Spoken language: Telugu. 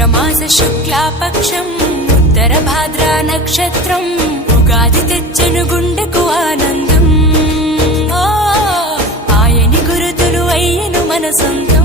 చైత్రమాస శుక్లాపక్షం ఉత్తర భాద్రా నక్షత్రం ఉగాది తెచ్చెను గుండెకు ఆనందం ఆయని గురుతులు అయ్యను మన సొంతం